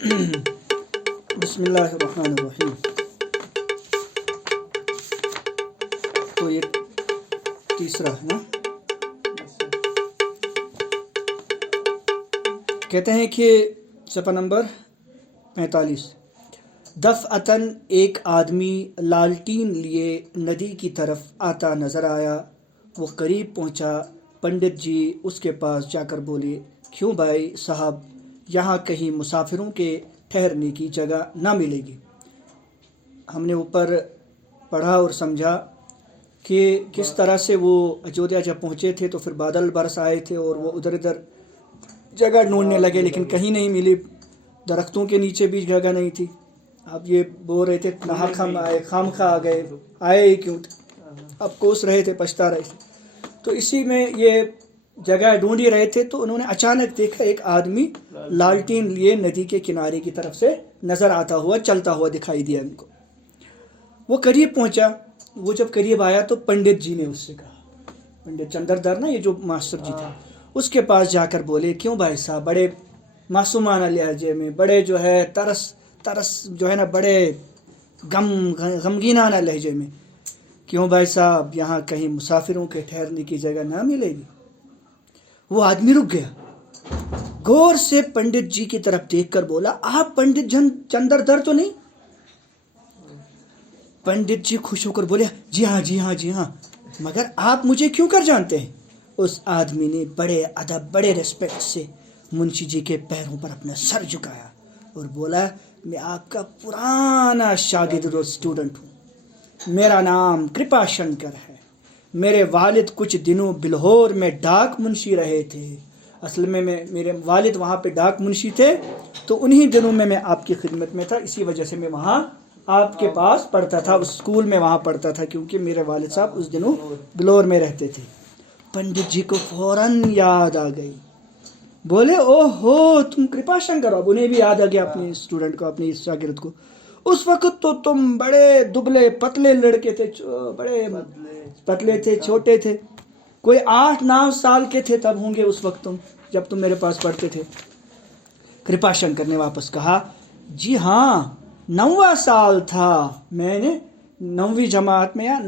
बिस्मिल्लाहिर्रहमानिर्रहीम। तो ये तीसरा है ना। कहते हैं कि सफ़ा नंबर 45। दफ़अतन एक आदमी लालटीन लिए नदी की तरफ आता नज़र आया। वो करीब पहुंचा। पंडित जी उसके पास जाकर बोले, क्यों भाई साहब, यहाँ कहीं मुसाफिरों के ठहरने की जगह ना मिलेगी। हमने ऊपर पढ़ा और समझा कि किस तरह से वो अयोध्या जब पहुँचे थे तो फिर बादल बरस आए थे और वो उधर इधर जगह ढूंढने लगे, लेकिन कहीं नहीं मिली। दरख्तों के नीचे भी जगह नहीं थी। अब ये बोल रहे थे कहाँ खाम आए, खाम खा आ गए, आए ही क्यों थे। अब कोस रहे थे, पछता रहे थे। तो इसी में ये जगह ढूंढ ही रहे थे तो उन्होंने अचानक देखा एक आदमी लालटीन लिए नदी के किनारे की तरफ से नज़र आता हुआ चलता हुआ दिखाई दिया उनको। वो करीब पहुंचा। वो जब करीब आया तो पंडित जी ने उससे कहा, पंडित चंद्रधर ना, ये जो मास्टर जी था, उसके पास जाकर बोले, क्यों भाई साहब, बड़े मासूमाना लहजे में, बड़े जो है तरस जो है ना, बड़े गमगीनाना लहजे में, क्यों भाई साहब यहाँ कहीं मुसाफिरों के ठहरने की जगह ना मिलेगी। वो आदमी रुक गया, गौर से पंडित जी की तरफ देखकर बोला, आप पंडित चंद्रधर तो नहीं? पंडित जी खुश होकर बोले, जी हाँ जी हाँ जी हाँ, मगर आप मुझे क्यों कर जानते हैं? उस आदमी ने बड़े अदब, बड़े रिस्पेक्ट से मुंशी जी के पैरों पर अपना सर झुकाया और बोला, मैं आपका पुराना शागिर्द और स्टूडेंट हूँ। मेरा नाम कृपा शंकर है। मेरे वालिद कुछ दिनों बिल्हौर में डाक मुंशी रहे थे। असल में मेरे वालिद वहाँ पे डाक मुंशी थे, तो उन्हीं दिनों में मैं आपकी खिदमत में था। इसी वजह से मैं वहाँ आपके पास पढ़ता था, उस स्कूल में वहाँ पढ़ता था, क्योंकि मेरे वालिद साहब उस दिनों बिल्हौर में रहते थे। पंडित जी को फौरन याद आ गई। बोले, ओहो, तुम कृपा शंकर हो। अब उन्हें भी याद आ गया अपने स्टूडेंट को, अपने शागिर्द को। उस वक्त तो तुम बड़े दुबले पतले लड़के थे, बड़े पतले थे, छोटे थे, कोई 8-9 साल के थे तब होंगे उस वक्त तुम, जब तुम मेरे पास पढ़ते थे। कृपा शंकर ने वापस कहा, जी हाँ, 9वां साल था। मैंने 9वीं जमात में या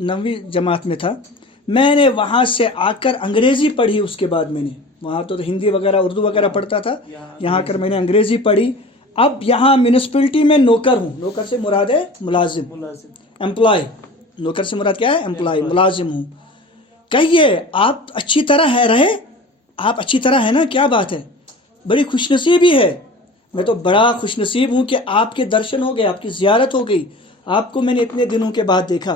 9वीं जमात में था। मैंने वहाँ से आकर अंग्रेज़ी पढ़ी। उसके बाद मैंने वहाँ तो हिंदी वगैरह उर्दू वगैरह पढ़ता था, यहाँ आकर मैंने अंग्रेज़ी पढ़ी। अब यहाँ म्यूनिसिपैलिटी में नौकर हूँ। नौकर से मुराद है मुलाजिम, एम्प्लॉय। नौकर से मुराद क्या है? एम्प्लॉय, मुलाजिम हूँ। कहिए, आप अच्छी तरह है रहे? आप अच्छी तरह है ना? क्या बात है, बड़ी खुशनसीबी है। मैं तो बड़ा खुशनसीब हूँ कि आपके दर्शन हो गए, आपकी ज़ियारत हो गई। आपको मैंने इतने दिनों के बाद देखा।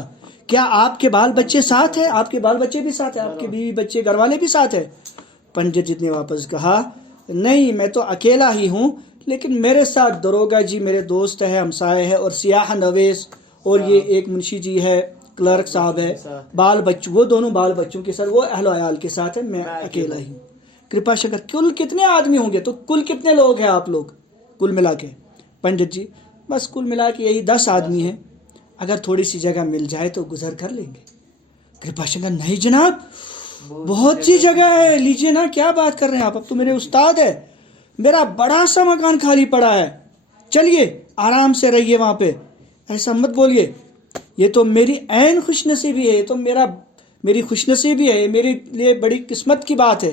क्या आपके बाल बच्चे साथ हैं? आपके बाल बच्चे भी साथ हैं? आपके बीवी बच्चे, घर वाले भी साथ हैं? पंडित जी ने वापस कहा, नहीं, मैं तो अकेला ही हूँ, लेकिन मेरे साथ दरोगा जी मेरे दोस्त है, हमसाए है, और सियाह नवेस, और ये एक मुंशी जी है, क्लर्क साहब है, बाल बच्चों, वो दोनों बाल बच्चों के साथ, वो अहल अयाल के साथ है। मैं अकेला ही हूँ। कृपा शंकर, कुल कितने आदमी होंगे? तो कुल कितने लोग हैं आप लोग कुल मिला के? पंडित जी, बस कुल मिला के यही 10 आदमी हैं। अगर थोड़ी सी जगह मिल जाए तो गुजर कर लेंगे। कृपा शंकर, नहीं जनाब, बहुत सी जगह है, लीजिए ना, क्या बात कर रहे हैं आप? अब तो मेरे उस्ताद है। मेरा बड़ा सा मकान खाली पड़ा है, चलिए आराम से रहिए वहाँ पे। ऐसा मत बोलिए, ये तो मेरी ऐन खुशनसीबी है, ये तो मेरी खुशनसीबी है, मेरे लिए बड़ी किस्मत की बात है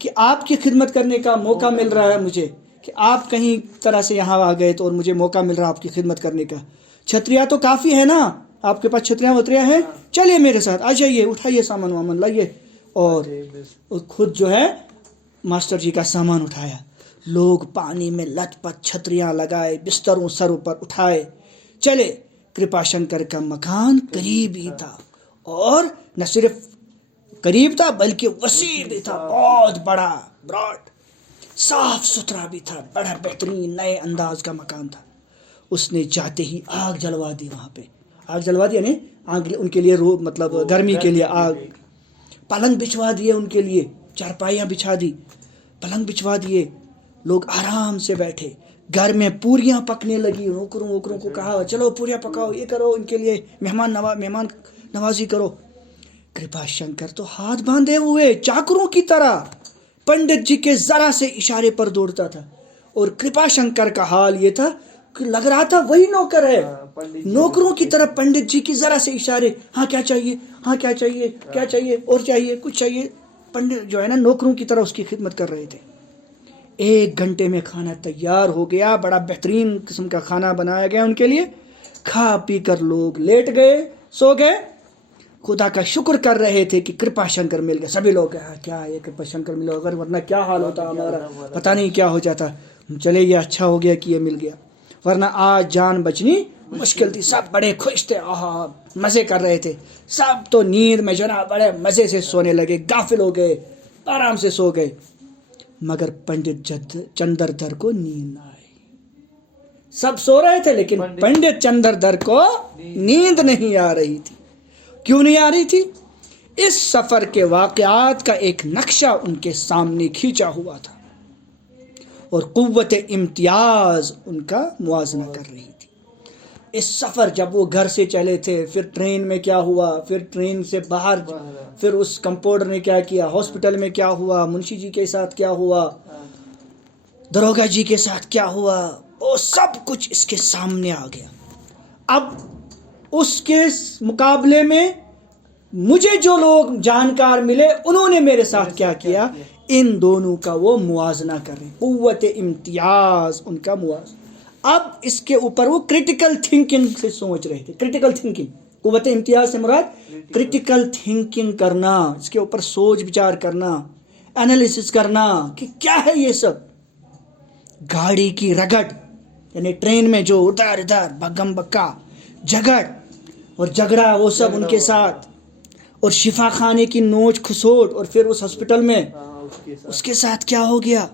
कि आपकी खिदमत करने का मौका मिल रहा है मुझे, कि आप कहीं तरह से यहाँ आ गए तो और मुझे मौका मिल रहा है आपकी खिदमत करने का। छतरियाँ तो काफ़ी है ना आपके पास? छतरियाँ वतरियाँ हैं? चलिए मेरे साथ आ जाइए, उठाइए सामान वामान लाइए। और खुद जो है मास्टर जी का सामान उठाया। लोग पानी में लथपथ, छतरियाँ लगाए, बिस्तरों सर ऊपर उठाए, चले। कृपा शंकर का मकान करीब ही था, और न सिर्फ करीब था बल्कि वसी भी था, बहुत बड़ा, ब्रॉड, साफ सुथरा भी था, बड़ा बेहतरीन नए अंदाज का मकान था। उसने जाते ही आग जलवा दी। वहाँ पे आग जलवा दी, यानी आग उनके लिए मतलब गर्मी के लिए आग। पलंग बिछवा दिए उनके लिए, चारपाइयाँ बिछा दी, पलंग बिछवा दिए। लोग आराम से बैठे। घर में पूरियाँ पकने लगी। नौकरों को कहा, चलो पूरियाँ पकाओ, ये करो, इनके लिए मेहमान नवाजी करो। कृपा शंकर तो हाथ बांधे हुए चाकरों की तरह पंडित जी के जरा से इशारे पर दौड़ता था। और कृपाशंकर का हाल ये था कि लग रहा था वही नौकर है, नौकरों की तरह पंडित जी की जरा से इशारे, हाँ क्या चाहिए, हाँ क्या चाहिए, क्या चाहिए, और चाहिए, कुछ चाहिए। पंडित जो है ना नौकरों की तरह उसकी खिदमत कर रहे थे। 1 घंटे में खाना तैयार हो गया, बड़ा बेहतरीन किस्म का खाना बनाया गया उनके लिए। खा पी कर लोग लेट गए, सो गए, खुदा का शुक्र कर रहे थे कि कृपा शंकर मिल गया। सभी लोग क्या ये कृपा शंकर मिला, अगर वरना क्या हाल होता हमारा, पता नहीं क्या हो जाता। चले ये अच्छा हो गया कि ये मिल गया, वरना आज जान बचनी मुश्किल थी। सब बड़े खुश थे, आहा मजे कर रहे थे। सब तो नींद में जो ना बड़े मजे से सोने लगे, गाफिल हो गए, आराम से सो गए। मगर पंडित चंद्रधर को नींद ना आई। सब सो रहे थे लेकिन पंडित चंद्रधर को नींद नहीं आ रही थी। क्यों नहीं आ रही थी? इस सफर के वाकयात का एक नक्शा उनके सामने खींचा हुआ था और कुव्वत इम्तियाज उनका मुआजना कर रही थी। इस सफर जब वो घर से चले थे, फिर ट्रेन में क्या हुआ, फिर ट्रेन से बाहर, फिर उस कंपाउंडर ने क्या किया, हॉस्पिटल में क्या हुआ, मुंशी जी के साथ क्या हुआ, दरोगा जी के साथ क्या हुआ, वो सब कुछ इसके सामने आ गया। अब उसके मुकाबले में मुझे जो लोग जानकार मिले उन्होंने मेरे साथ क्या किया, इन दोनों का वो मुआजना कर रहे, कुव्वत इम्तियाज उनका मुआजना। अब इसके ऊपर वो क्रिटिकल थिंकिंग से सोच रहे थे। क्रिटिकल थिंकिंग, कुव्वत इम्तियाज से मुराद क्रिटिकल थिंकिंग करना, इसके ऊपर सोच विचार करना, एनालिसिस करना कि क्या है ये सब। गाड़ी की रगड़, यानी ट्रेन में जो उधर इधर भगम बक्का झगड़ और झगड़ा, वो सब उनके साथ, और शिफा खाने की नोच खसोट, और फिर उस हॉस्पिटल में उसके साथ क्या हो गया,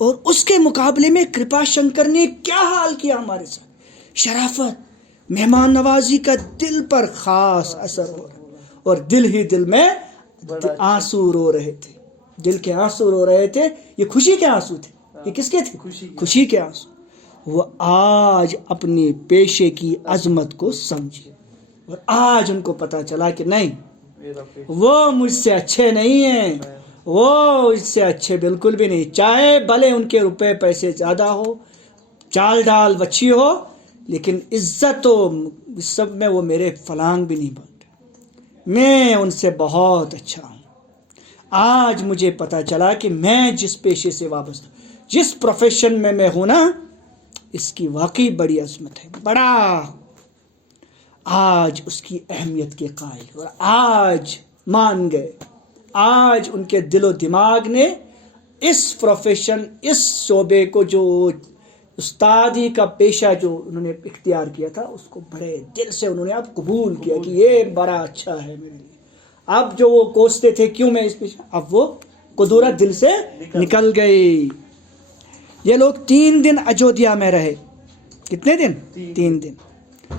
और उसके मुकाबले में कृपा शंकर ने क्या हाल किया हमारे साथ। शराफत, मेहमान नवाजी का दिल पर खास असर हो रहा, और दिल ही दिल में आंसू रो रहे थे। दिल के आंसू रो रहे थे। ये खुशी के आंसू थे। ये किसके थे? खुशी के आंसू। वो आज अपने पेशे की अजमत को समझे, और आज उनको पता चला कि नहीं, वो मुझसे अच्छे नहीं हैं, वो इससे अच्छे बिल्कुल भी नहीं। चाहे भले उनके रुपए पैसे ज़्यादा हो, चाल डाल बच्ची हो, लेकिन इज्जत तो सब में वो मेरे फलांग भी नहीं बनते। मैं उनसे बहुत अच्छा हूँ। आज मुझे पता चला कि मैं जिस पेशे से वाबस्ता, जिस प्रोफेशन में मैं हूँ ना, इसकी वाकई बड़ी अजमत है, बड़ा आज उसकी अहमियत के कायल, और आज मान गए। आज उनके दिलो दिमाग ने इस प्रोफेशन, इस शोबे को, जो उस्तादी का पेशा जो उन्होंने इख्तियार किया था, उसको बड़े दिल से उन्होंने अब कबूल किया कि ये बड़ा अच्छा है मेरे लिए। अब जो वो कोसते थे क्यों मैं इस पेशा, अब वो कुदरत दिल से निकल गई। ये लोग 3 दिन अयोध्या में रहे। कितने दिन? 3 दिन।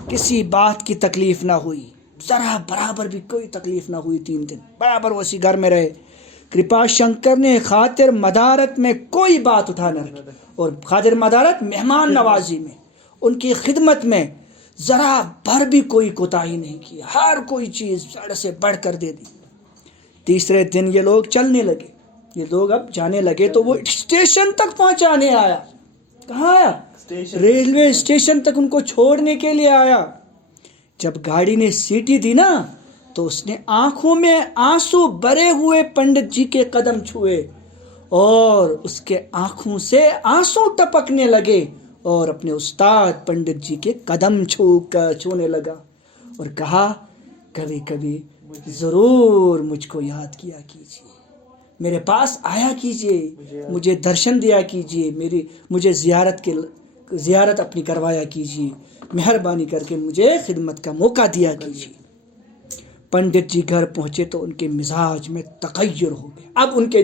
किसी बात की तकलीफ ना हुई, जरा बराबर भी कोई तकलीफ ना हुई। 3 दिन बराबर वो इसी घर में रहे। कृपा शंकर ने खातिर मदारत में कोई बात उठा न रखी, और खातिर मदारत मेहमान नवाजी में, उनकी खिदमत में जरा भर भी कोई कोताही नहीं की। हर कोई चीज़ जड़ से बढ़ कर दे दी। तीसरे दिन ये लोग चलने लगे। ये लोग अब जाने लगे तो वो स्टेशन तक पहुंचाने आया। कहाँ आया? रेलवे स्टेशन तक उनको छोड़ने के लिए आया। जब गाड़ी ने सीटी दी ना, तो उसने आंखों में आंसू भरे हुए पंडित जी के कदम छुए, और उसके आंखों से आंसू टपकने लगे, और अपने उस्ताद पंडित जी के कदम छूने लगा, और कहा, कभी कभी ज़रूर मुझको याद किया कीजिए, मेरे पास आया कीजिए, मुझे दर्शन दिया कीजिए, मुझे ज़ियारत अपनी करवाया कीजिए, मेहरबानी करके मुझे खिदमत का मौका दिया कीजिए। पंडित जी घर पहुंचे तो उनके मिजाज में तगय्युर हो गया। अब उनके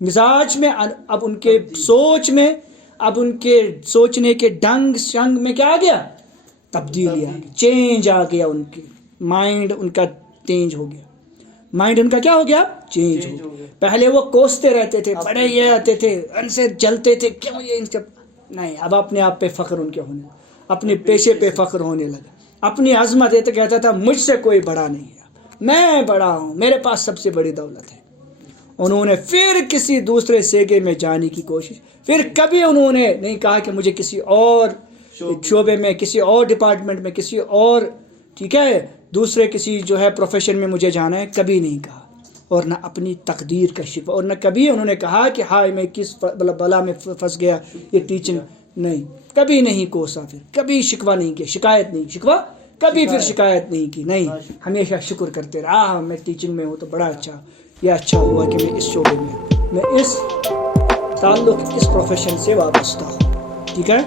मिजाज में, अब उनके सोच में, अब उनके सोचने के ढंग शंग में क्या आ गया? तब्दीली आ गई, चेंज आ गया। उनके माइंड उनका चेंज हो गया। माइंड उनका क्या हो गया? चेंज हो गया। पहले वो कोसते रहते थे, बड़े ये आते थे, उनसे जलते थे, क्यों ये इनसे नहीं। अब अपने आप पे फख्र उनके होने लगा, अपने पेशे पे फख्र होने लगा, अपनी अजमत है तो कहता था मुझसे कोई बड़ा नहीं है, मैं बड़ा हूँ, मेरे पास सबसे बड़ी दौलत है। उन्होंने फिर किसी दूसरे सेगे में जाने की कोशिश, फिर कभी उन्होंने नहीं कहा कि मुझे किसी और शोबे में, किसी और डिपार्टमेंट में, किसी और, ठीक है, दूसरे किसी जो है प्रोफेशन में मुझे जाना है, कभी नहीं कहा। और न अपनी तकदीर का शिकवा, और न कभी उन्होंने कहा कि हाय मैं किस बला में फंस गया, ये टीचिंग, नहीं, कभी नहीं कोसा, फिर कभी शिकवा नहीं किया, शिकायत नहीं, शिकवा कभी फिर शिकायत नहीं की, नहीं, हमेशा शुक्र करते रहा। हाँ मैं टीचिंग में हूँ तो बड़ा अच्छा, यह अच्छा हुआ कि मैं इस शोबे में, मैं इस ताल्लुक़, इस प्रोफेशन से वाबस्ता हूँ, ठीक है।